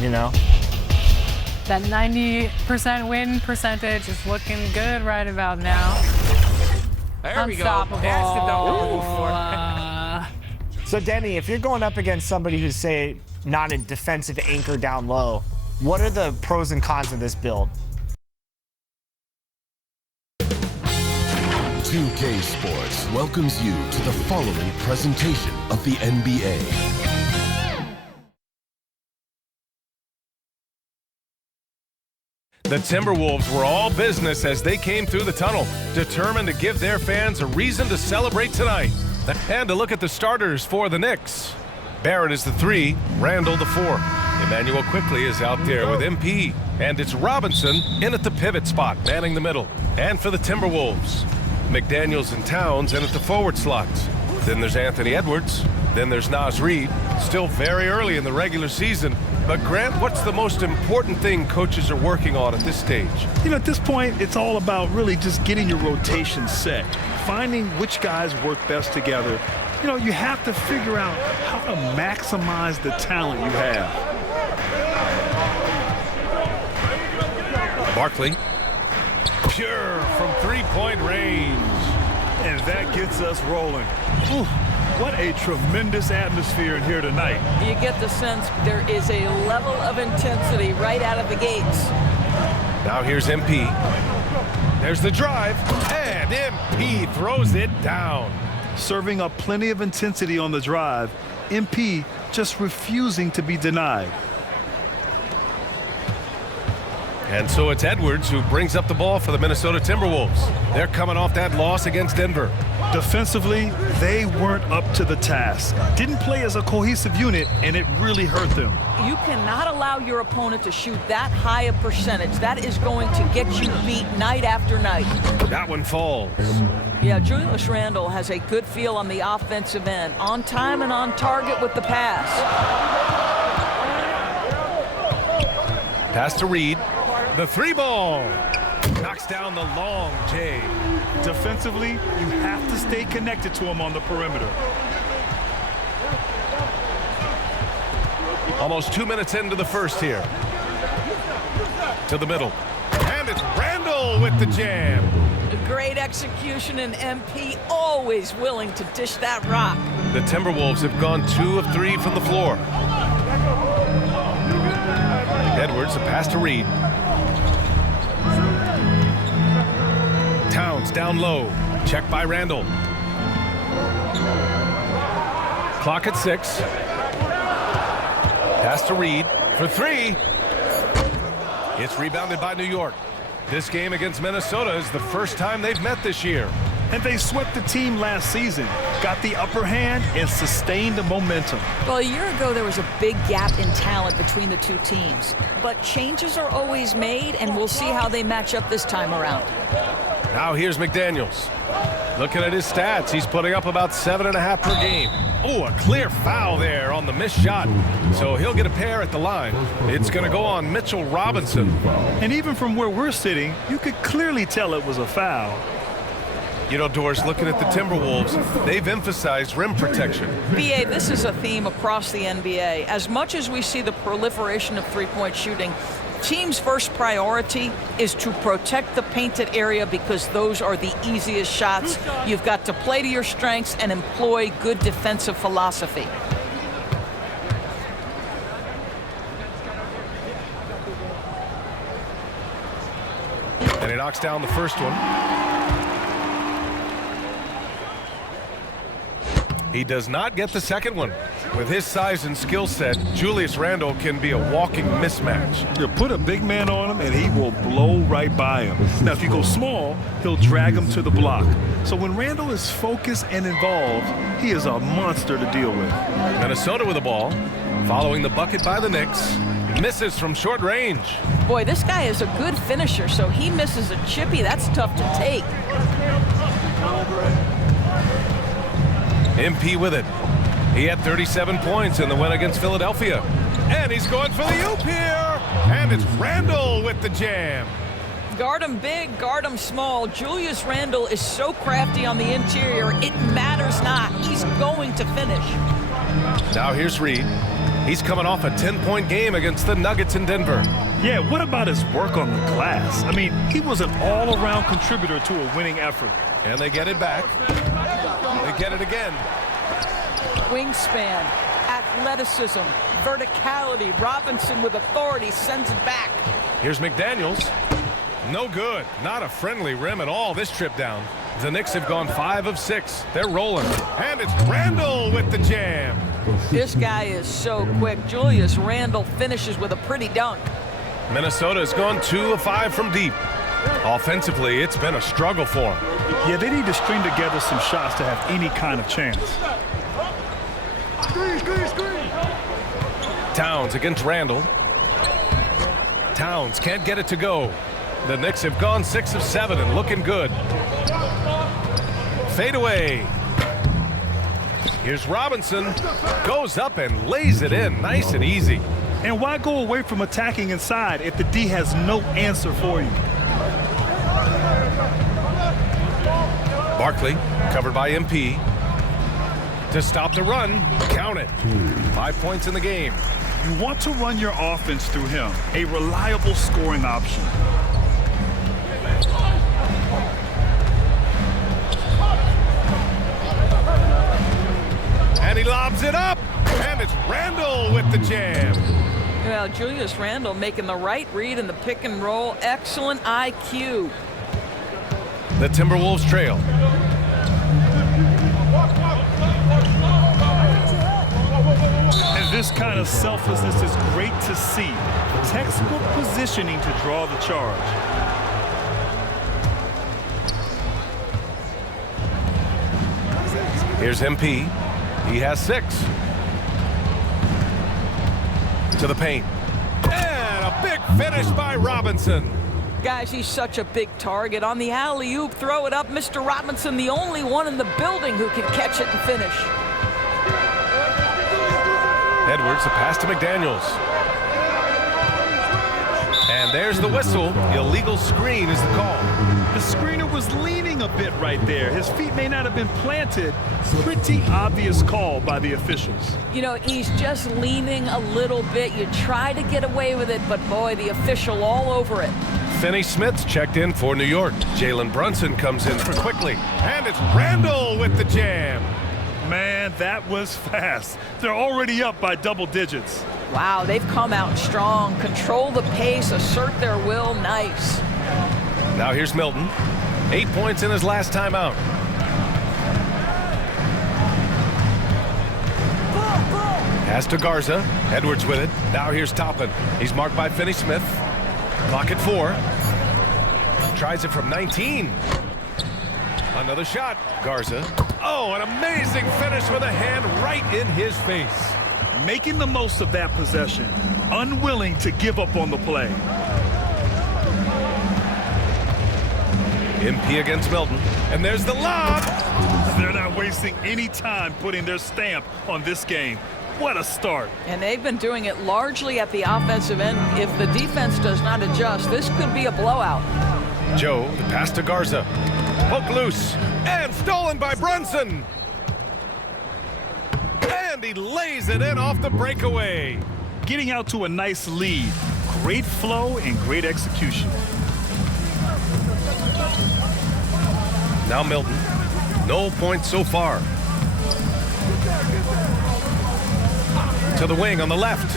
you know? That 90% win percentage is looking good right about now. There we go. Unstoppable. Pass it down. So, Denny, if you're going up against somebody who's, say, not a defensive anchor down low, what are the pros and cons of this build? 2K Sports welcomes you to the following presentation of the NBA. The Timberwolves were all business as they came through the tunnel, determined to give their fans a reason to celebrate tonight. And to look at the starters for the Knicks. Barrett is the 3, Randall the 4. Emmanuel quickly is out there with MP. And it's Robinson in at the pivot spot, manning the middle. And for the Timberwolves, McDaniels and Towns in at the forward slots. Then there's Anthony Edwards. Then there's Naz Reid. Still very early in the regular season. But Grant, what's the most important thing coaches are working on at this stage? You know, at this point, it's all about really just getting your rotation set, finding which guys work best together. You know, you have to figure out how to maximize the talent you have. Barkley. Pure from three-point range. And that gets us rolling. Ooh, what a tremendous atmosphere in here tonight. You get the sense there is a level of intensity right out of the gates. Now here's MP. There's the drive, and MP throws it down. Serving up plenty of intensity on the drive, MP just refusing to be denied. And so it's Edwards who brings up the ball for the Minnesota Timberwolves. They're coming off that loss against Denver. Defensively, they weren't up to the task. Didn't play as a cohesive unit, and it really hurt them. You cannot allow your opponent to shoot that high a percentage. That is going to get you beat night after night. That one falls. Yeah, Julius Randle has a good feel on the offensive end. On time and on target with the pass. Pass to Reid. The 3-ball. Knocks down the long J. Defensively, you have to stay connected to him on the perimeter. Almost 2 minutes into the first here. To the middle. And it's Randall with the jam. Great execution, and MP always willing to dish that rock. The Timberwolves have gone 2 of 3 from the floor. Edwards, a pass to Reid. Towns down low. Checked by Randall. Clock at 6. Pass to Reid for 3. It's rebounded by New York. This game against Minnesota is the first time they've met this year. And they swept the team last season, got the upper hand, and sustained the momentum. Well, a year ago, there was a big gap in talent between the two teams. But changes are always made, and we'll see how they match up this time around. Now here's McDaniels. Looking at his stats, he's putting up about 7.5 per game. Oh, a clear foul there on the missed shot. So he'll get a pair at the line. It's going to go on Mitchell Robinson. And even from where we're sitting, you could clearly tell it was a foul. You know, Doris, looking at the Timberwolves, they've emphasized rim protection. BA, this is a theme across the NBA. As much as we see the proliferation of three-point shooting, team's first priority is to protect the painted area because those are the easiest shots. You've got to play to your strengths and employ good defensive philosophy. And he knocks down the first one. He does not get the second one. With his size and skill set, Julius Randle can be a walking mismatch. You put a big man on him, and he will blow right by him. Now, if you go small, he'll drag him to the block. So when Randle is focused and involved, he is a monster to deal with. Minnesota with the ball, following the bucket by the Knicks. Misses from short range. Boy, this guy is a good finisher, so he misses a chippy. That's tough to take. MP with it. He had 37 points in the win against Philadelphia. And he's going for the oop here. And it's Randall with the jam. Guard him big, guard him small. Julius Randle is so crafty on the interior, it matters not. He's going to finish. Now here's Reid. He's coming off a 10-point game against the Nuggets in Denver. Yeah, what about his work on the glass? I mean, he was an all-around contributor to a winning effort. And they get it back. They get it again. Wingspan, athleticism, verticality. Robinson with authority sends it back. Here's McDaniels. No good. Not a friendly rim at all this trip down. The Knicks have gone 5 of 6. They're rolling. And it's Randle with the jam. This guy is so quick. Julius Randle finishes with a pretty dunk. Minnesota has gone 2 of 5 from deep. Offensively, it's been a struggle for them. Yeah, they need to string together some shots to have any kind of chance. Towns against Randle. Towns can't get it to go. The Knicks have gone 6 of 7 and looking good. Fade away. Here's Robinson. Goes up and lays it in nice and easy. And why go away from attacking inside if the D has no answer for you? Barkley covered by MP. To stop the run, count it. 5 points in the game. You want to run your offense through him, a reliable scoring option. And he lobs it up, and it's Randle with the jam. Well, Julius Randle making the right read in the pick and roll. Excellent IQ. The Timberwolves trail. And this kind of selflessness is great to see. Textbook positioning to draw the charge. Here's MP. He has 6. To the paint. And a big finish by Robinson. Guys, he's such a big target. On the alley-oop, throw it up. Mr. Robinson, the only one in the building who can catch it and finish. Edwards, a pass to McDaniels. And there's the whistle. Illegal screen is the call. The screener was leaning a bit right there. His feet may not have been planted. Pretty obvious call by the officials. You know, he's just leaning a little bit. You try to get away with it, but boy, the official all over it. Finney Smith's checked in for New York. Jalen Brunson comes in for quickly. And it's Randle with the jam. Man, that was fast. They're already up by double digits. Wow, they've come out strong. Control the pace, assert their will. Nice. Now here's Milton. 8 points in his last time out. Pass to Garza. Edwards with it. Now here's Toppin. He's marked by Finney Smith. Clock at 4. Tries it from 19. Another shot. Garza. Oh, an amazing finish with a hand right in his face. Making the most of that possession. Unwilling to give up on the play. MP against Milton. And there's the lob. They're not wasting any time putting their stamp on this game. What a start. And they've been doing it largely at the offensive end. If the defense does not adjust, this could be a blowout. Joe, the pass to Garza. Poke loose. And stolen by Brunson. And he lays it in off the breakaway. Getting out to a nice lead. Great flow and great execution. Now Milton. No points so far. To the wing on the left.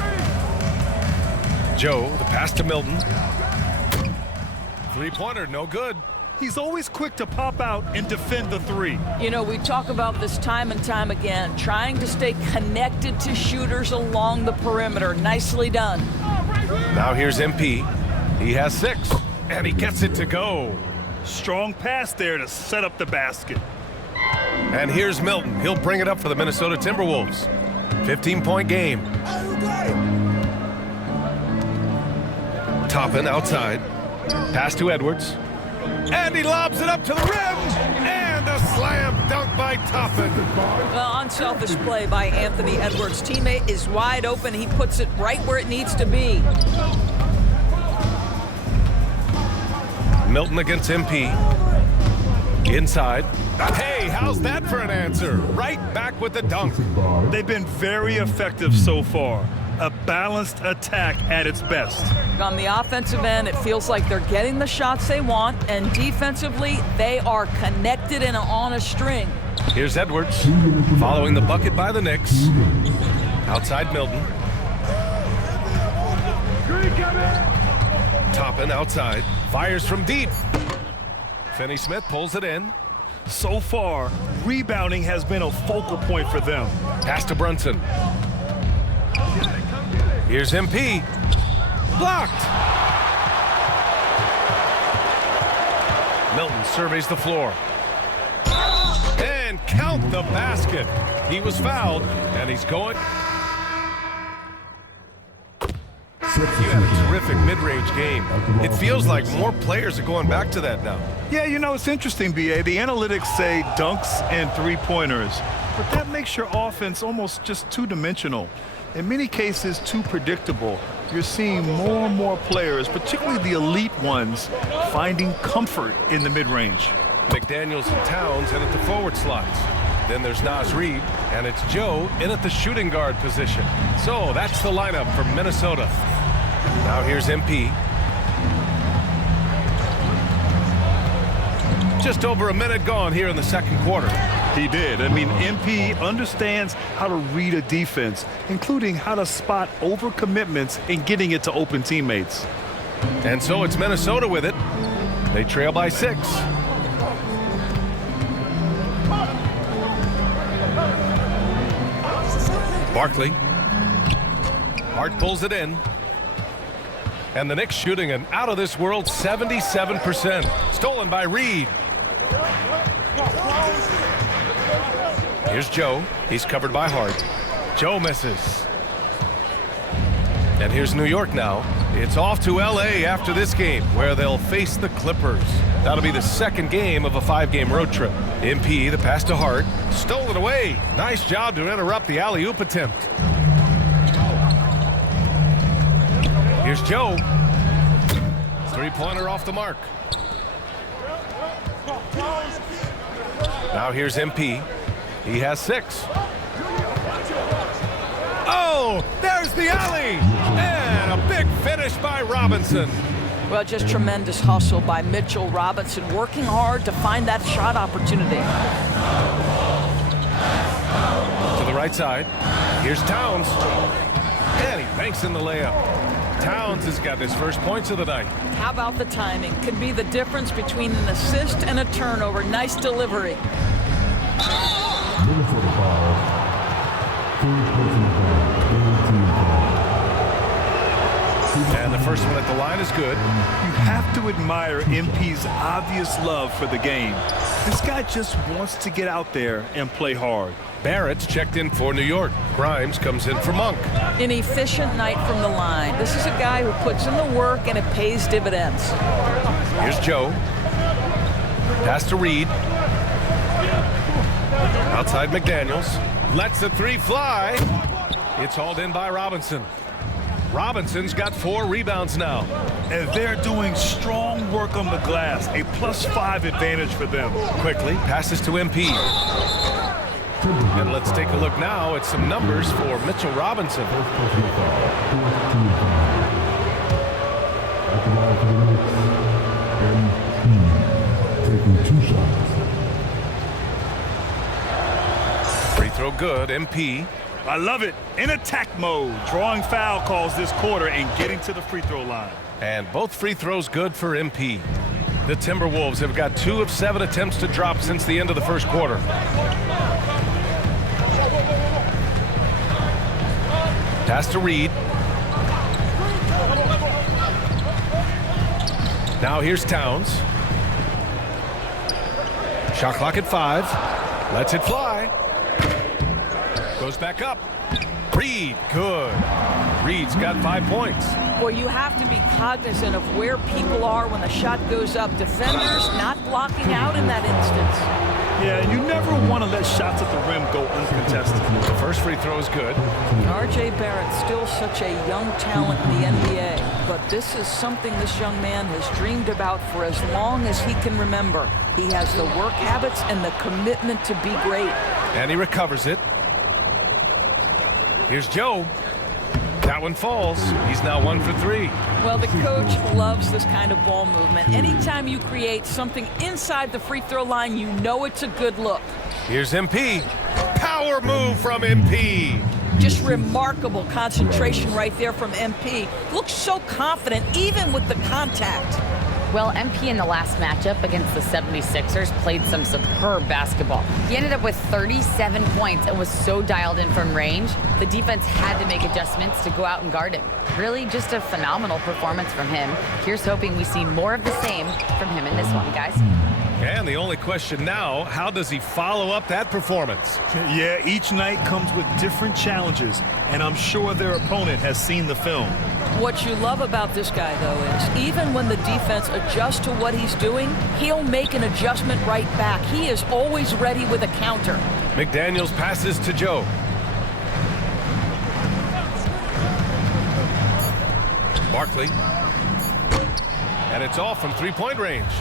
Joe, the pass to Milton. Three-pointer, no good. He's always quick to pop out and defend the three. You know, we talk about this time and time again, trying to stay connected to shooters along the perimeter. Nicely done. Now here's MP. He has 6, and he gets it to go. Strong pass there to set up the basket. And here's Milton. He'll bring it up for the Minnesota Timberwolves. 15-point game. Toppin outside. Pass to Edwards. And he lobs it up to the rim. And a slam dunk by Toppin. Well, unselfish play by Anthony Edwards. Teammate is wide open. He puts it right where it needs to be. Milton against MP. Inside. Hey, how's that for an answer? Right back with the dunk. They've been very effective so far. a balanced attack at its best. On the offensive end, it feels like they're getting the shots they want, and defensively, they are connected and on a string. Here's Edwards, following the bucket by the Knicks. Outside Milton. Toppin outside, fires from deep. Finney-Smith pulls it in. So far, rebounding has been a focal point for them. Pass to Brunson. Here's MP. Blocked. Milton surveys the floor. And count the basket. He was fouled, and he's going. You had a terrific mid-range game. It feels like more players are going back to that now. Yeah, you know, it's interesting, B.A. The analytics say dunks and three-pointers, but that makes your offense almost just two-dimensional. In many cases, too predictable. You're seeing more and more players, particularly the elite ones, finding comfort in the mid-range. McDaniels and Towns in at the forward slots. Then there's Naz Reid, and it's Joe in at the shooting guard position. So that's the lineup for Minnesota. Now here's MP. Just over a minute gone here in the second quarter. He did. I mean, MP understands how to read a defense, including how to spot overcommitments and getting it to open teammates. And so it's Minnesota with it. They trail by 6. Barkley. Hart pulls it in. And the Knicks shooting an out-of-this-world 77%. Stolen by Reid. Here's Joe. He's covered by Hart. Joe misses. And here's New York now. It's off to L.A. after this game, where they'll face the Clippers. That'll be the second game of a 5-game road trip. MP, the pass to Hart. Stolen away. Nice job to interrupt the alley-oop attempt. Here's Joe. Three-pointer off the mark. Now here's MP. He has 6. Oh, there's the alley! And a big finish by Robinson. Well, just tremendous hustle by Mitchell Robinson, working hard to find that shot opportunity. To the right side. Here's Towns. And he banks in the layup. Towns has got his first points of the night. How about the timing? Could be the difference between an assist and a turnover. Nice delivery. And the first one at the line is good. You have to admire MP's obvious love for the game. This guy just wants to get out there and play hard. Barrett's checked in for New York. Grimes comes in for Monk. An efficient night from the line. This is a guy who puts in the work and it pays dividends. Here's Joe. Pass to Reid. Outside McDaniels. Lets the 3 fly. It's hauled in by Robinson. Robinson's got 4 rebounds now. And they're doing strong work on the glass. A +5 advantage for them. Quickly passes to MP. And let's take a look now at some numbers for Mitchell Robinson. Free throw good, MP. I love it. In attack mode, drawing foul calls this quarter and getting to the free throw line. And both free throws good for MP. The Timberwolves have got 2 of 7 attempts to drop since the end of the first quarter. Pass to Reid. Now here's Towns. Shot clock at 5. Lets it fly. Goes back up. Reid, good. Reid's got 5 points. Well, you have to be cognizant of where people are when the shot goes up. Defenders not blocking out in that instance. Yeah, you never want to let shots at the rim go uncontested. The first free throw is good. R.J. Barrett, still such a young talent in the NBA, but this is something this young man has dreamed about for as long as he can remember. He has the work habits and the commitment to be great. And he recovers it. Here's Joe. That one falls. He's now 1 for 3. Well, the coach loves this kind of ball movement. Anytime you create something inside the free throw line, you know it's a good look. Here's MP. Power move from MP. Just remarkable concentration right there from MP. Looks so confident, even with the contact. Well, MP in the last matchup against the 76ers played some superb basketball. He ended up with 37 points and was so dialed in from range, the defense had to make adjustments to go out and guard him. Really just a phenomenal performance from him. Here's hoping we see more of the same from him in this one, guys. And the only question now, how does he follow up that performance? Yeah, each night comes with different challenges, and I'm sure their opponent has seen the film. What you love about this guy, though, is even when the defense adjusts to what he's doing, he'll make an adjustment right back. He is always ready with a counter. McDaniels passes to Joe. Barkley. And it's off from three-point range.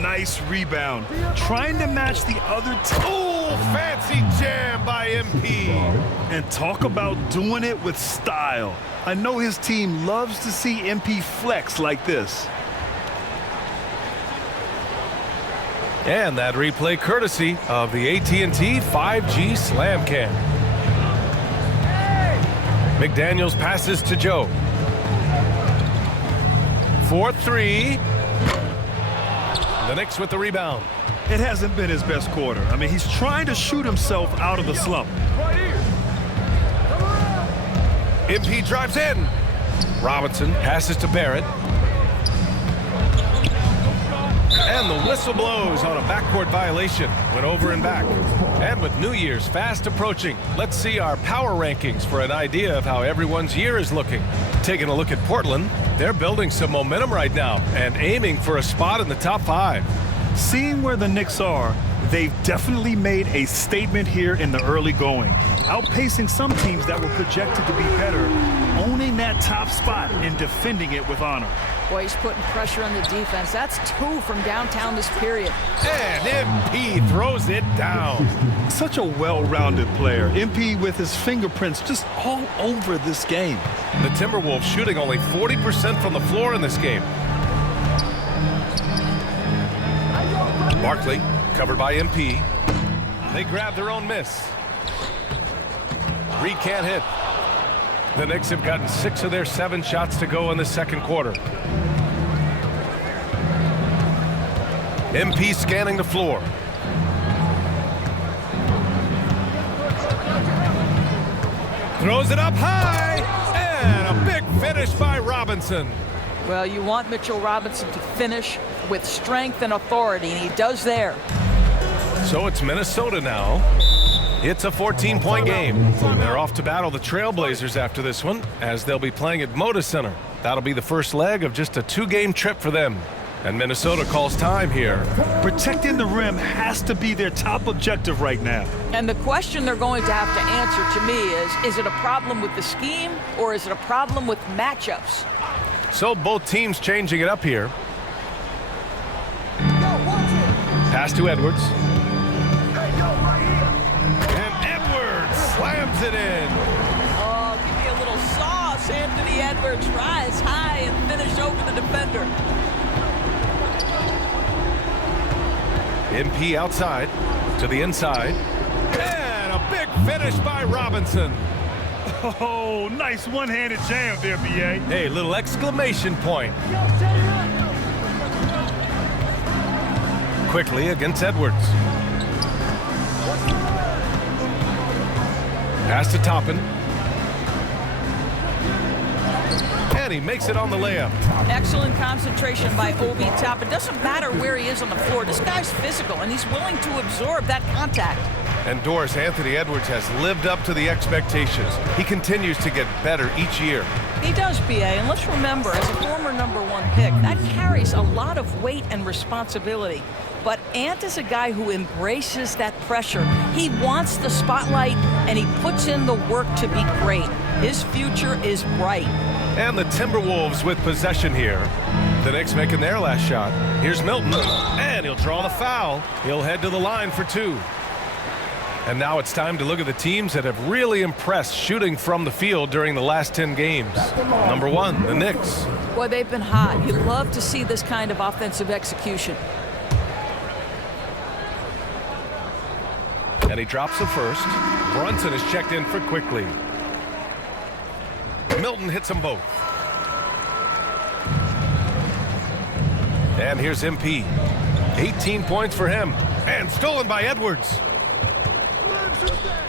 Nice rebound. Trying to match the other team. Oh, fancy jam by MP. And talk about doing it with style. I know his team loves to see MP flex like this. And that replay courtesy of the AT&T 5G Slam Cam. McDaniels passes to Joe. 4-3. The Knicks with the rebound. It hasn't been his best quarter. I mean, he's trying to shoot himself out of the slump. MP drives in. Robinson passes to Barrett. And the whistle blows on a backcourt violation. Went over and back. And with New Year's fast approaching, let's see our power rankings for an idea of how everyone's year is looking. Taking a look at Portland, they're building some momentum right now and aiming for a spot in the top 5. Seeing where the Knicks are, they've definitely made a statement here in the early going, outpacing some teams that were projected to be better, owning that top spot and defending it with honor. Boy, he's putting pressure on the defense. That's 2 from downtown this period. And MP throws it down. Such a well-rounded player. MP with his fingerprints just all over this game. The Timberwolves shooting only 40% from the floor in this game. Barkley, covered by MP. They grab their own miss. Reed can't hit. The Knicks have gotten 6 of their 7 shots to go in the second quarter. MP scanning the floor. Throws it up high, and a big finish by Robinson. Well, you want Mitchell Robinson to finish with strength and authority, and he does there. So it's Minnesota now. It's a 14-point game. They're off to battle the Trailblazers after this one, as they'll be playing at Moda Center. That'll be the first leg of just a 2-game trip for them. And Minnesota calls time here. Protecting the rim has to be their top objective right now. And the question they're going to have to answer to me is it a problem with the scheme or is it a problem with matchups? So both teams changing it up here. Pass to Edwards. And Edwards slams it in. Oh, give me a little sauce. Anthony Edwards rise high and finish over the defender. MP outside to the inside. And a big finish by Robinson. Oh, nice one-handed jam there, BA. Hey, little exclamation point. Quickly against Edwards. Pass to Toppin. And he makes it on the layup. Excellent concentration by Obi Toppin. It doesn't matter where he is on the floor. This guy's physical, and he's willing to absorb that contact. And Doris, Anthony Edwards has lived up to the expectations. He continues to get better each year. He does, BA, and let's remember, as a former #1 pick, that carries a lot of weight and responsibility. But Ant is a guy who embraces that pressure. He wants the spotlight, and he puts in the work to be great. His future is bright. And the Timberwolves with possession here. The Knicks making their last shot. Here's Milton, and he'll draw the foul. He'll head to the line for 2. And now it's time to look at the teams that have really impressed shooting from the field during the last 10 games. Number 1, the Knicks. Boy, they've been hot. You love to see this kind of offensive execution. And he drops the first. Brunson is checked in for quickly. Milton hits them both. And here's MP. 18 points for him. And stolen by Edwards.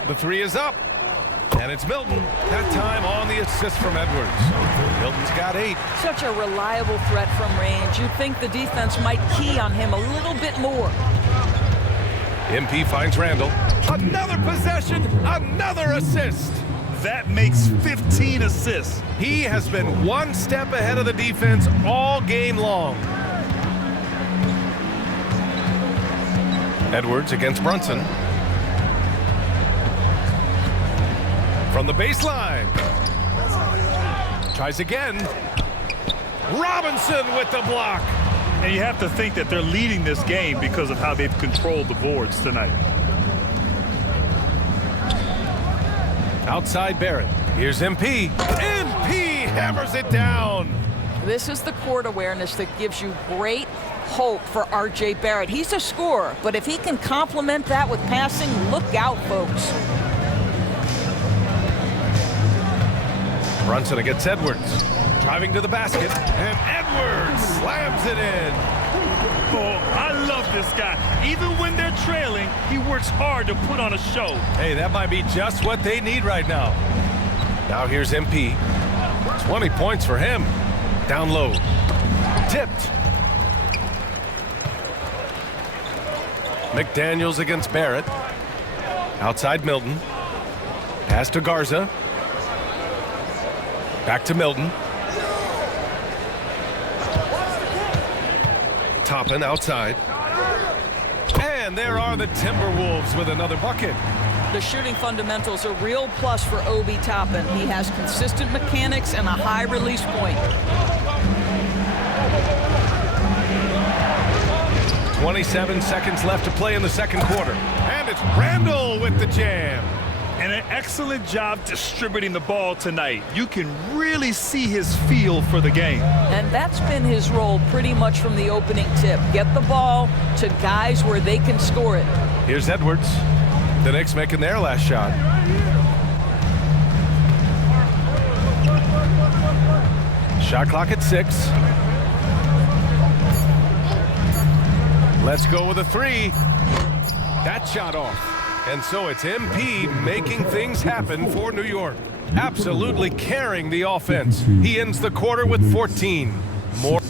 The three is up. And it's Milton. That time on the assist from Edwards. Milton's got 8. Such a reliable threat from range. You'd think the defense might key on him a little bit more. MP finds Randall. Another possession, another assist. That makes 15 assists. He has been one step ahead of the defense all game long. Edwards against Brunson. From the baseline. Tries again. Robinson with the block. And you have to think that they're leading this game because of how they've controlled the boards tonight. Outside Barrett. Here's MP. MP hammers it down. This is the court awareness that gives you great hope for R.J. Barrett. He's a scorer, but if he can complement that with passing, look out, folks. Brunson against Edwards. Driving to the basket, and Edwards slams it in. Oh, I love this guy. Even when they're trailing, he works hard to put on a show. Hey, that might be just what they need right now. Now here's MP. 20 points for him. Down low. Tipped. McDaniels against Barrett. Outside Milton. Pass to Garza. Back to Milton. Toppin outside. And there are the Timberwolves with another bucket. The shooting fundamentals are a real plus for Obi Toppin. He has consistent mechanics and a high release point. 27 seconds left to play in the second quarter. And it's Randall with the jam. And an excellent job distributing the ball tonight. You can really see his feel for the game. And that's been his role pretty much from the opening tip. Get the ball to guys where they can score it. Here's Edwards. The Knicks making their last shot. Shot clock at 6. Let's go with a 3. That shot off. And so it's MP making things happen for New York. Absolutely carrying the offense. He ends the quarter with 14. More.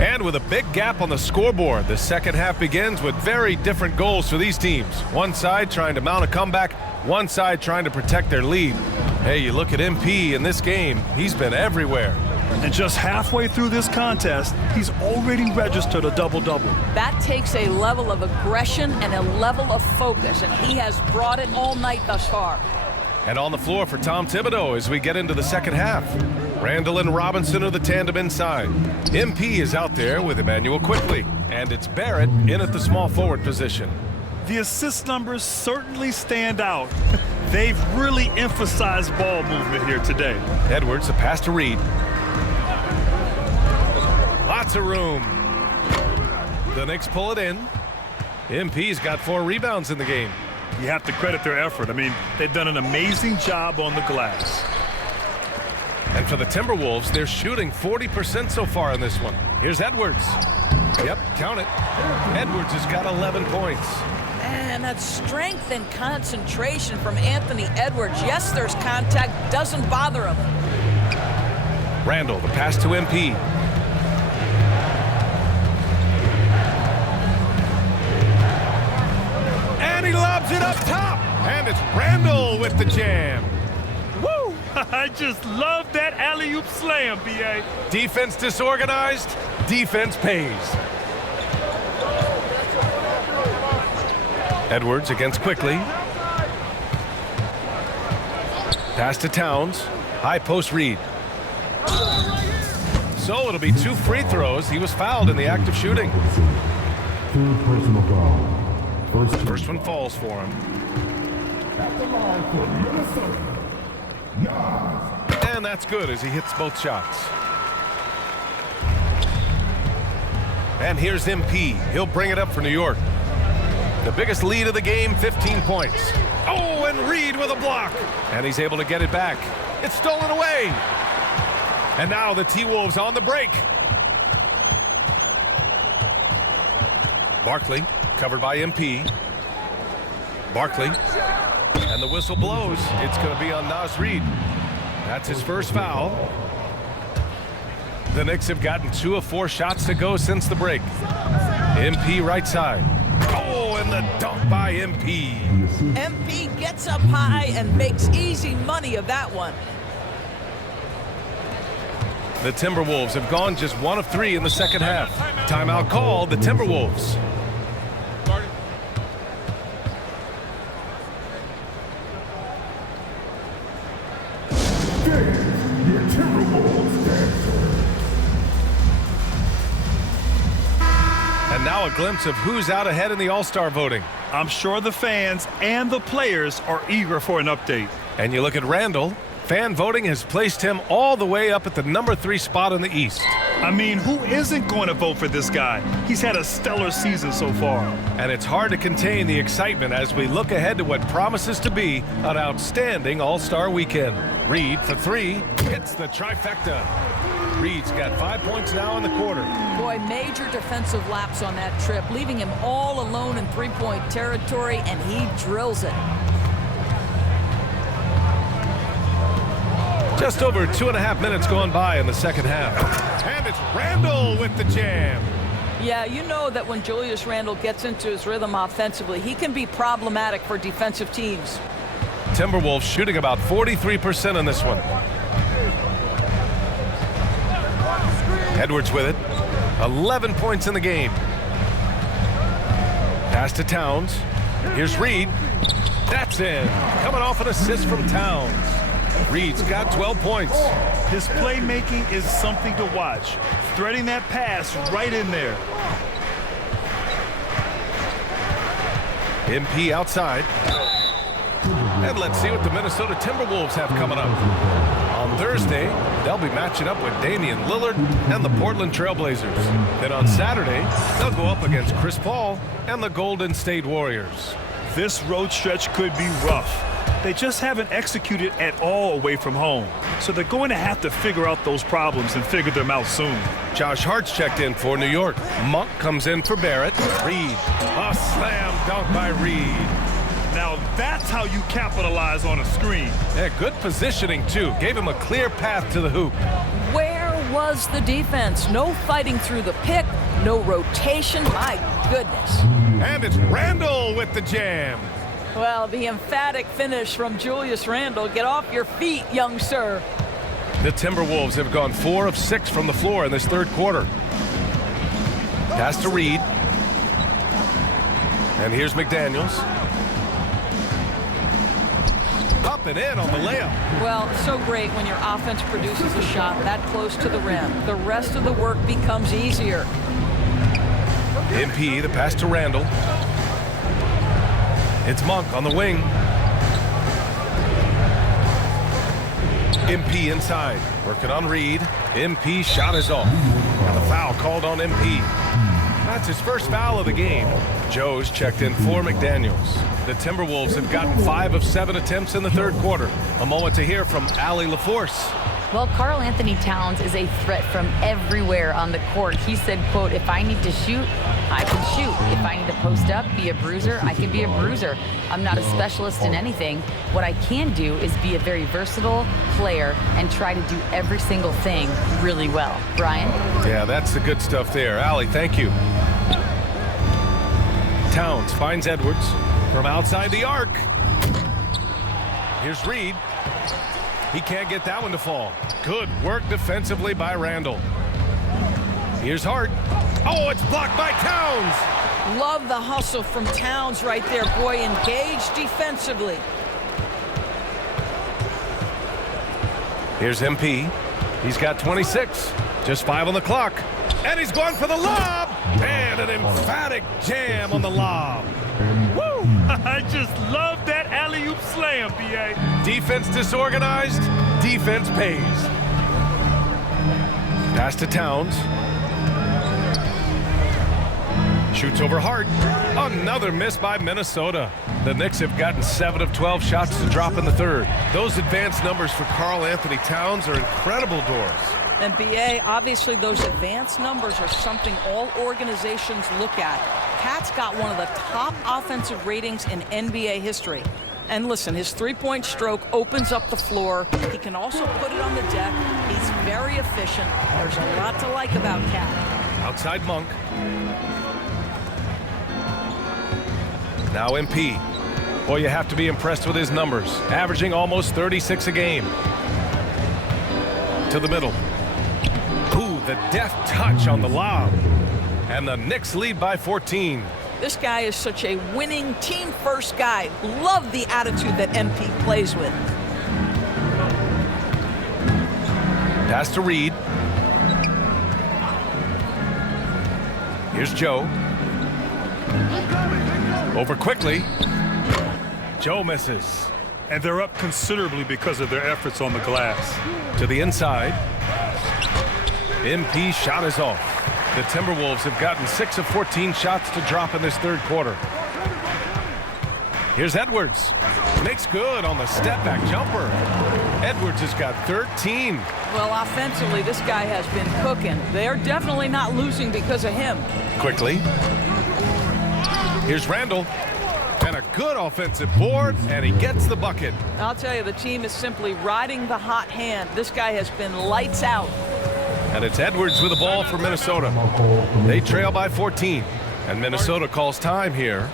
And with a big gap on the scoreboard, the second half begins with very different goals for these teams. One side trying to mount a comeback, one side trying to protect their lead. Hey, you look at MP in this game, he's been everywhere. And just halfway through this contest, he's already registered a double-double. That takes a level of aggression and a level of focus, and he has brought it all night thus far. And on the floor for Tom Thibodeau as we get into the second half. Randall and Robinson are the tandem inside. MP is out there with Emmanuel quickly. And it's Barrett in at the small forward position. The assist numbers certainly stand out. They've really emphasized ball movement here today. Edwards, a pass to Reed. Lots of room. The Knicks pull it in. MP's got 4 rebounds in the game. You have to credit their effort. I mean, they've done an amazing job on the glass. And for the Timberwolves, they're shooting 40% so far in this one. Here's Edwards. Yep, count it. Edwards has got 11 points. And that strength and concentration from Anthony Edwards. Yes, there's contact, doesn't bother him. Randall, the pass to MP. And he lobs it up top. And it's Randall with the jam. Woo! I just love that alley-oop slam, B.A. Defense disorganized, defense pays. Edwards against quickly. Pass to Towns. High post Reed. So it'll be 2 free throws. He was fouled in the act of shooting. Third personal foul. First one falls for him. At the line for Minnesota. Nas. And that's good as he hits both shots. And here's MP. He'll bring it up for New York. The biggest lead of the game, 15 points. Oh, and Reed with a block. And he's able to get it back. It's stolen away. And now the T-Wolves on the break. Barkley, covered by MP. Barkley. And the whistle blows. It's going to be on Nas Reed. That's his first foul. The Knicks have gotten 2 of 4 shots to go since the break. MP right side. Oh, and the dunk by MP. MP gets up high and makes easy money of that one. The Timberwolves have gone just 1 of 3 in the second half. Timeout called, the Timberwolves. Your Timberwolves dancer. And now a glimpse of who's out ahead in the All-Star voting. I'm sure the fans and the players are eager for an update. And you look at Randall. Fan voting has placed him all the way up at the number 3 spot in the East. I mean, who isn't going to vote for this guy? He's had a stellar season so far. And it's hard to contain the excitement as we look ahead to what promises to be an outstanding All-Star weekend. Reed for 3, hits the trifecta. Reed's got 5 points now in the quarter. Boy, major defensive lapse on that trip, leaving him all alone in three-point territory, and he drills it. Just over 2.5 minutes gone by in the second half. And it's Randall with the jam. Yeah, you know that when Julius Randle gets into his rhythm offensively, he can be problematic for defensive teams. Timberwolves shooting about 43% on this one. Edwards with it. 11 points in the game. Pass to Towns. Here's Reed. That's in. Coming off an assist from Towns. Reed's got 12 points. His playmaking is something to watch. Threading that pass right in there. MP outside. And let's see what the Minnesota Timberwolves have coming up. On Thursday, they'll be matching up with Damian Lillard and the Portland Trailblazers. Then on Saturday, they'll go up against Chris Paul and the Golden State Warriors. This road stretch could be rough. They just haven't executed at all away from home. So they're going to have to figure out those problems and figure them out soon. Josh Hart's checked in for New York. Monk comes in for Barrett. Reed. A slam dunk by Reed. Now that's how you capitalize on a screen. Yeah, good positioning, too. Gave him a clear path to the hoop. Where was the defense? No fighting through the pick, no rotation. My goodness. And it's Randall with the jam. Well, the emphatic finish from Julius Randle. Get off your feet, young sir. The Timberwolves have gone 4 of 6 from the floor in this third quarter. Pass to Reed. And here's McDaniels. Up and in on the layup. Well, so great when your offense produces a shot that close to the rim. The rest of the work becomes easier. MP, the pass to Randall. It's Monk on the wing. MP inside, working on Reed. MP shot is off. And the foul called on MP. That's his first foul of the game. Joe's checked in for McDaniels. The Timberwolves have gotten 5 of 7 attempts in the third quarter. A moment to hear from Allie LaForce. Well, Karl Anthony Towns is a threat from everywhere on the court. He said, quote, if I need to shoot, I can shoot. If I need to post up, be a bruiser, I can be a bruiser. I'm not a specialist in anything. What I can do is be a very versatile player and try to do every single thing really well. Brian? Yeah, that's the good stuff there. Allie, thank you. Towns finds Edwards from outside the arc. Here's Reed. He can't get that one to fall. Good work defensively by Randall. Here's Hart. Oh, it's blocked by Towns. Love the hustle from Towns right there. Boy, engaged defensively. Here's MP. He's got 26. Just 5 on the clock. And he's going for the lob. And an emphatic jam on the lob. Woo! I just love that alley-oop slam, B.A. Defense disorganized. Defense pays. Pass to Towns. Shoots over Hart. Another miss by Minnesota. The Knicks have gotten 7 of 12 shots to drop in the third. Those advanced numbers for Karl Anthony Towns are incredible doors. And BA, obviously those advanced numbers are something all organizations look at. Pat's got one of the top offensive ratings in NBA history. And listen, his three-point stroke opens up the floor. He can also put it on the deck. He's very efficient. There's a lot to like about Cat. Outside Monk. Now MP. Boy, you have to be impressed with his numbers. Averaging almost 36 a game. To the middle. Ooh, the deft touch on the lob. And the Knicks lead by 14. This guy is such a winning, team-first guy. Love the attitude that MP plays with. Pass to Reed. Here's Joe. Over quickly. Joe misses. And they're up considerably because of their efforts on the glass. To the inside. MP shot is off. The Timberwolves have gotten 6 of 14 shots to drop in this third quarter. Here's Edwards. Makes good on the step-back jumper. Edwards has got 13. Well, offensively, this guy has been cooking. They're definitely not losing because of him. Quickly. Here's Randall. And a good offensive board, and he gets the bucket. I'll tell you, the team is simply riding the hot hand. This guy has been lights out. And it's Edwards with the ball for Minnesota. They trail by 14. And Minnesota calls time here.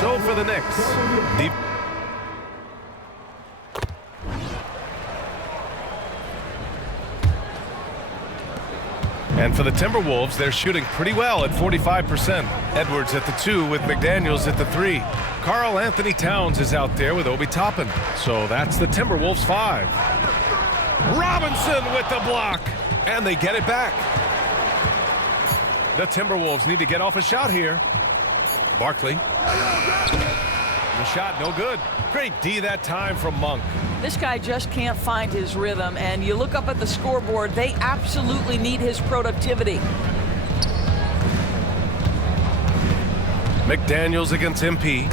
So for the Knicks. Deep. And for the Timberwolves, they're shooting pretty well at 45%. Edwards at the 2 with McDaniels at the 3. Karl Anthony Towns is out there with Obi Toppin. So that's the Timberwolves 5. Robinson with the block. And they get it back. The Timberwolves need to get off a shot here. Barkley. The shot no good. Great D that time from Monk. This guy just can't find his rhythm, and you look up at the scoreboard, they absolutely need his productivity. McDaniels against MP.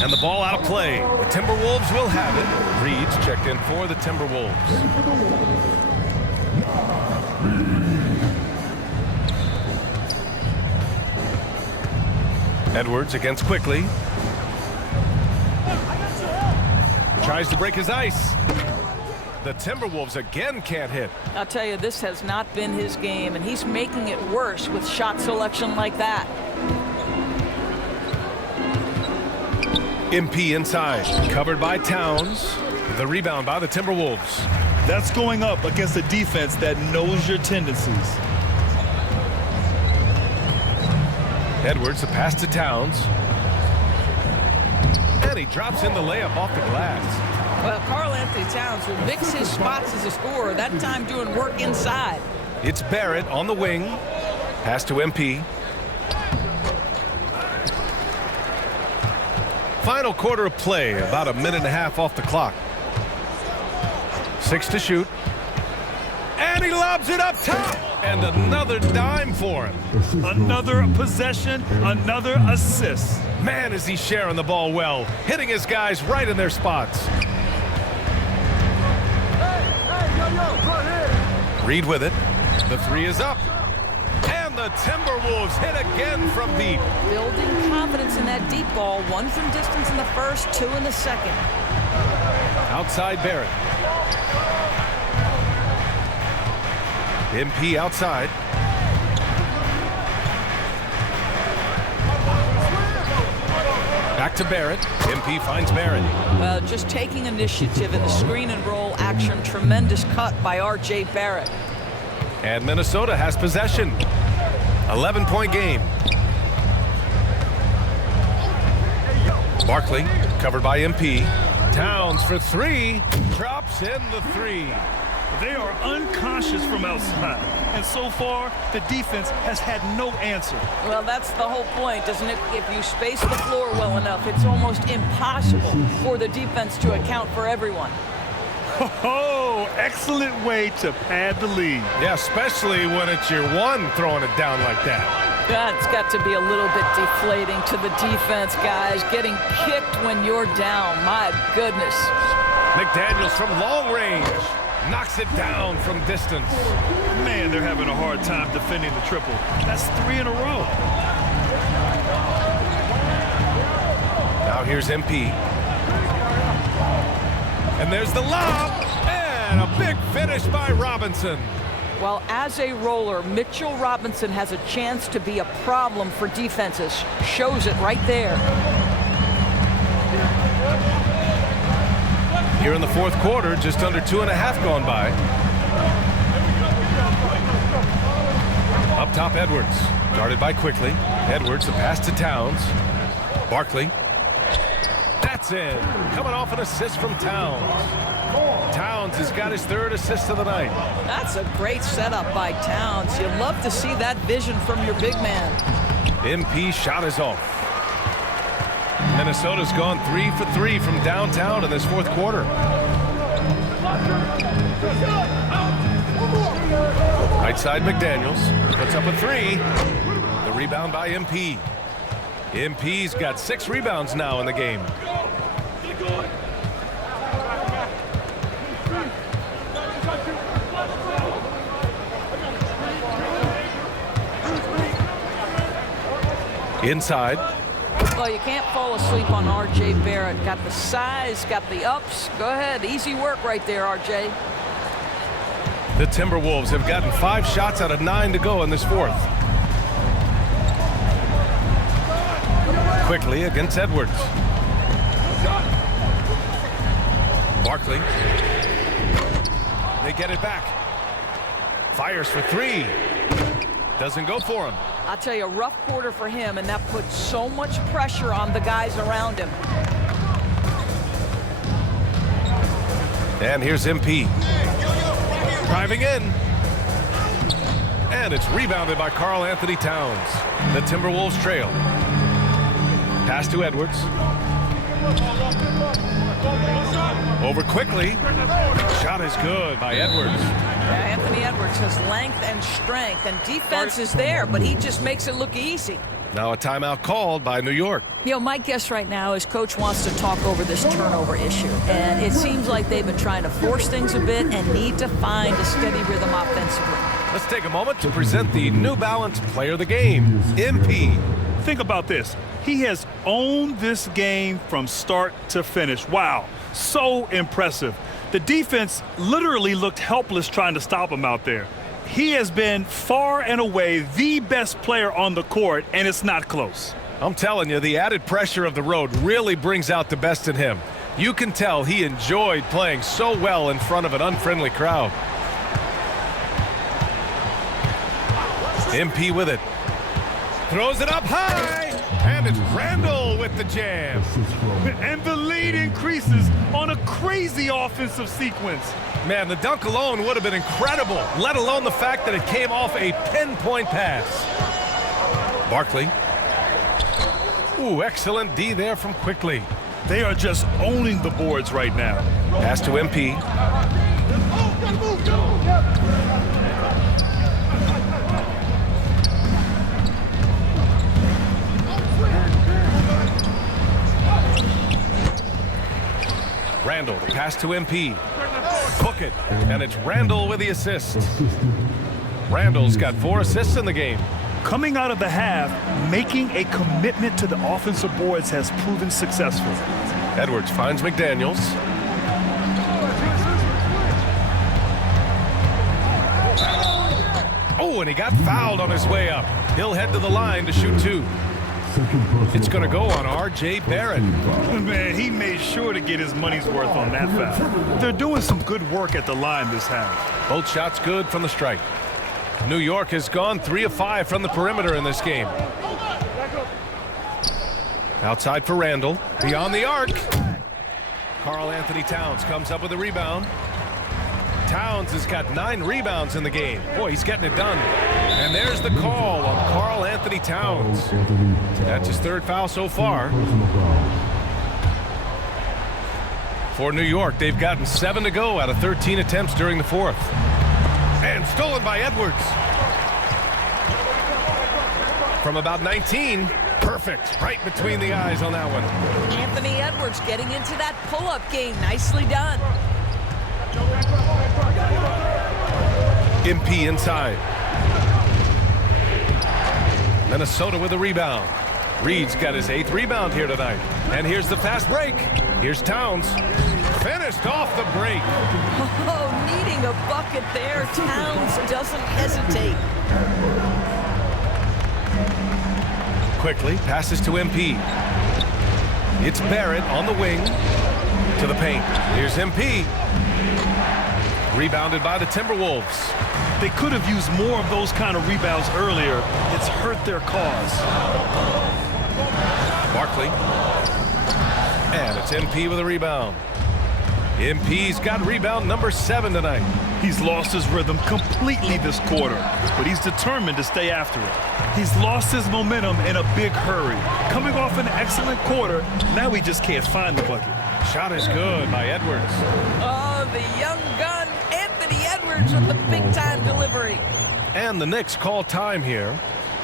And the ball out of play. The Timberwolves will have it. Reed's checked in for the Timberwolves. Edwards against Quickly. Tries to break his ice. The Timberwolves again can't hit. I'll tell you, this has not been his game, and he's making it worse with shot selection like that. MP inside, covered by Towns. The rebound by the Timberwolves. That's going up against a defense that knows your tendencies. Edwards, the pass to Towns. And he drops in the layup off the glass. Well, Karl Anthony Towns will mix his spots as a scorer, that time doing work inside. It's Barrett on the wing. Pass to MP. Final quarter of play, about a minute and a half off the clock. 6 to shoot. And he lobs it up top. And another dime for him. Another possession, another assist. Man, is he sharing the ball well, hitting his guys right in their spots. Reed with it. The 3 is up. And the Timberwolves hit again from deep. Building confidence in that deep ball. 1 from distance in the first, 2 in the second. Outside Barrett. MP outside. Back to Barrett. MP finds Barrett. Just taking initiative in the screen and roll action. Tremendous cut by R.J. Barrett. And Minnesota has possession. 11-point game. Barkley, covered by MP. Towns for three. Drops in the three. They are unconscious from outside, and so far, the defense has had no answer. Well, that's the whole point, isn't it? If you space the floor well enough, it's almost impossible for the defense to account for everyone. Oh, excellent way to pad the lead. Yeah, especially when it's your one throwing it down like that. That's got to be a little bit deflating to the defense, guys. Getting kicked when you're down, my goodness. McDaniels from long range. Knocks it down from distance. Man, they're having a hard time defending the triple. That's 3 in a row. Now here's MP. And there's the lob. And a big finish by Robinson. Well, as a roller, Mitchell Robinson has a chance to be a problem for defenses. Shows it right there. Here in the fourth quarter, just under 2.5 gone by. Up top, Edwards. Guarded by Quickly. Edwards, the pass to Towns. Barkley. That's in. Coming off an assist from Towns. Towns has got his 3rd assist of the night. That's a great setup by Towns. You love to see that vision from your big man. MP shot is off. Minnesota's gone 3 for 3 from downtown in this fourth quarter. Right side, McDaniels puts up a 3. The rebound by MP. MP's got 6 rebounds now in the game. Inside. Well, you can't fall asleep on R.J. Barrett. Got the size, got the ups. Go ahead. Easy work right there, R.J. The Timberwolves have gotten 5 shots out of 9 to go in this fourth. Quickly against Edwards. Barkley. They get it back. Fires for 3. Doesn't go for him. I'll tell you, a rough quarter for him, and that puts so much pressure on the guys around him. And here's MP. Driving in. And it's rebounded by Karl Anthony Towns. The Timberwolves trail. Pass to Edwards. Over Quickly. Shot is good by Edwards. Yeah, Anthony Edwards has length and strength, and defense is there, but he just makes it look easy. Now a timeout called by New York. You know, my guess right now is Coach wants to talk over this turnover issue, and it seems like they've been trying to force things a bit and need to find a steady rhythm offensively. Let's take a moment to present the New Balance Player of the Game, MP. Think about this. He has owned this game from start to finish. Wow, so impressive. The defense literally looked helpless trying to stop him out there. He has been far and away the best player on the court, and it's not close. I'm telling you, the added pressure of the road really brings out the best in him. You can tell he enjoyed playing so well in front of an unfriendly crowd. MP with it. Throws it up high, and it's Randall with the jam. And the lead increases on a crazy offensive sequence. Man, the dunk alone would have been incredible, let alone the fact that it came off a pinpoint pass. Barkley. Ooh, excellent D there from Quickly. They are just owning the boards right now. Pass to MP. Randall, the pass to MP. Book it, and it's Randall with the assist. Randall's got 4 assists in the game. Coming out of the half, making a commitment to the offensive boards has proven successful. Edwards finds McDaniels. Oh, and he got fouled on his way up. He'll head to the line to shoot 2. It's going to go on R.J. Barrett. Man, he made sure to get his money's worth on that foul. They're doing some good work at the line this half. Both shots good from the strike. New York has gone 3 of 5 from the perimeter in this game. Outside for Randall. Beyond the arc. Karl Anthony Towns comes up with a rebound. Towns has got 9 rebounds in the game. Boy, he's getting it done. And there's the call on Karl Anthony Towns. That's his 3rd foul so far. For New York, they've gotten 7 to go out of 13 attempts during the 4th. And stolen by Edwards. From about 19. Perfect. Right between the eyes on that one. Anthony Edwards getting into that pull-up game. Nicely done. MP inside. Minnesota with a rebound. Reed's got his 8th rebound here tonight. And here's the fast break. Here's Towns. Finished off the break. Oh, needing a bucket there. Towns doesn't hesitate. Quickly passes to MP. It's Barrett on the wing to the paint. Here's MP. Rebounded by the Timberwolves. They could have used more of those kind of rebounds earlier. It's hurt their cause. Barkley. And it's MP with a rebound. MP's got rebound number 7 tonight. He's lost his rhythm completely this quarter, but he's determined to stay after it. He's lost his momentum in a big hurry. Coming off an excellent quarter, now he just can't find the bucket. Shot is good by Edwards. Oh, the young gun, Anthony Edwards with the big-time delivery. And the Knicks call time here.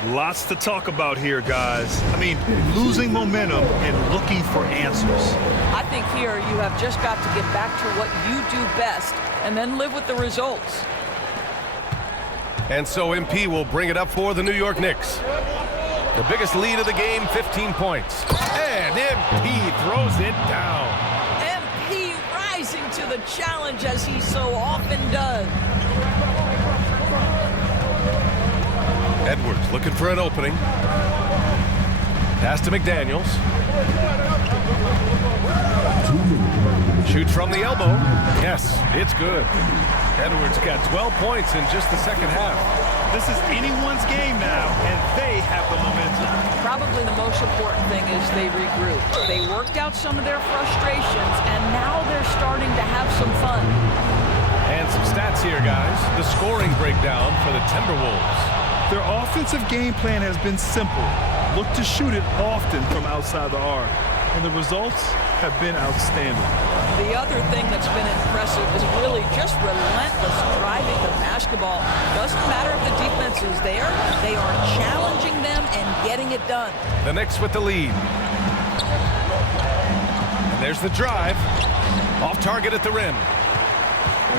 Lots to talk about here, guys. I mean, losing momentum and looking for answers. I think here you have just got to get back to what you do best and then live with the results. And so MP will bring it up for the New York Knicks. The biggest lead of the game, 15 points. And MP throws it down. MP rising to the challenge as he so often does. Edwards looking for an opening. Pass to McDaniels. Shoots from the elbow. Yes, it's good. Edwards got 12 points in just the second half. This is anyone's game now, and they have the momentum. Probably the most important thing is they regrouped. They worked out some of their frustrations, and now they're starting to have some fun. And some stats here, guys. The scoring breakdown for the Timberwolves. Their offensive game plan has been simple. Look to shoot it often from outside the arc. And the results have been outstanding. The other thing that's been impressive is really just relentless driving the basketball. Doesn't matter if the defense is there. They are challenging them and getting it done. The Knicks with the lead. And there's the drive. Off target at the rim.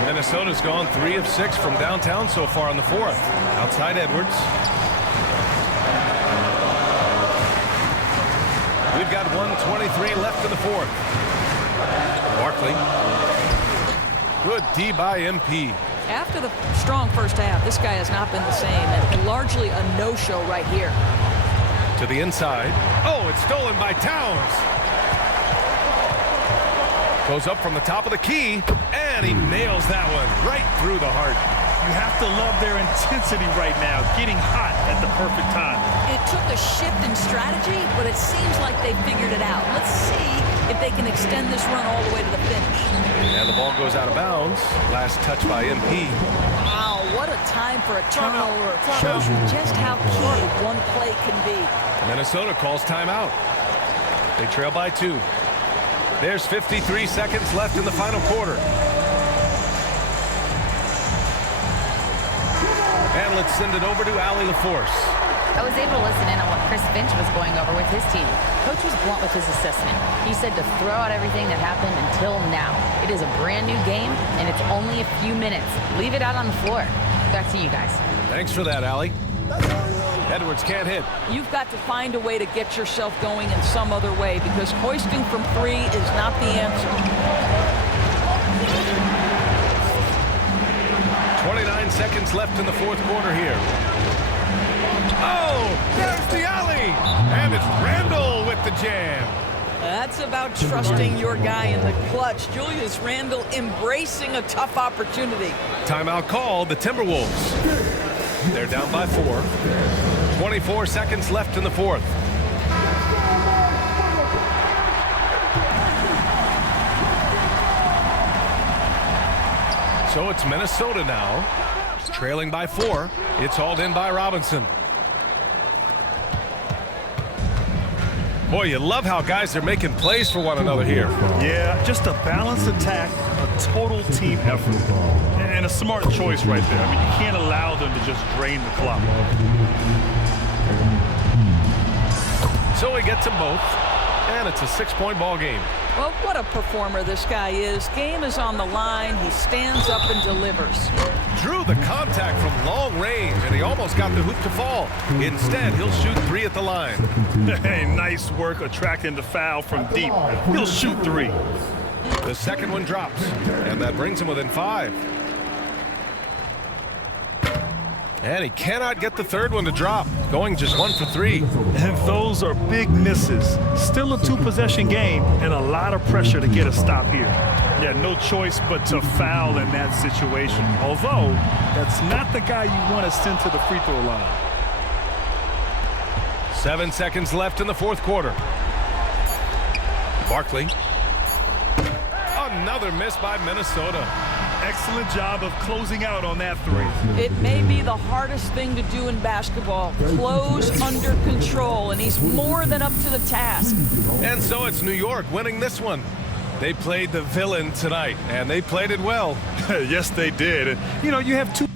Minnesota's gone 3 of 6 from downtown so far in the 4th. Outside Edwards. We've got 1:23 left in the 4th. Barkley. Good D by MP. After the strong first half, this guy has not been the same, and largely a no-show right here. To the inside. Oh, it's stolen by Towns. Goes up from the top of the key, and he nails that one right through the heart. You have to love their intensity right now, getting hot at the perfect time. It took a shift in strategy, but it seems like they figured it out. Let's see if they can extend this run all the way to the finish. And the ball goes out of bounds. Last touch by MP. Wow, what a time for a turnover. Shows you just how key one play can be. Minnesota calls timeout. They trail by 2. There's 53 seconds left in the final quarter. And let's send it over to Allie LaForce. I was able to listen in on what Chris Finch was going over with his team. Coach was blunt with his assessment. He said to throw out everything that happened until now. It is a brand new game, and it's only a few minutes. Leave it out on the floor. Back to you guys. Thanks for that, Allie. Edwards can't hit. You've got to find a way to get yourself going in some other way, because hoisting from 3 is not the answer. 29 seconds left in the 4th quarter here. Oh, there's the alley. And it's Randall with the jam. That's about trusting your guy in the clutch. Julius Randle embracing a tough opportunity. Timeout called, the Timberwolves. They're down by 4. 24 seconds left in the fourth. So it's Minnesota now, trailing by 4. It's hauled in by Robinson. Boy, you love how guys are making plays for one another here. Yeah, just a balanced attack, a total team effort, and a smart choice right there. I mean, you can't allow them to just drain the clock. So he gets them both, and it's a 6-point ball game. Well, what a performer this guy is. Game is on the line. He stands up and delivers. Drew the contact from long range, and he almost got the hoop to fall. Instead, he'll shoot 3 at the line. Hey, nice work attracting the foul from deep. He'll shoot 3. The second one drops, and that brings him within 5. And he cannot get the third one to drop, going just 1 for 3. And those are big misses. Still a 2-possession game and a lot of pressure to get a stop here. Yeah, no choice but to foul in that situation. Although, that's not the guy you want to send to the free throw line. 7 seconds left in the fourth quarter. Barkley. Another miss by Minnesota. Excellent job of closing out on that 3. It may be the hardest thing to do in basketball. Close under control, and he's more than up to the task. And so it's New York winning this one. They played the villain tonight, and they played it well. Yes, they did. You know, you have 2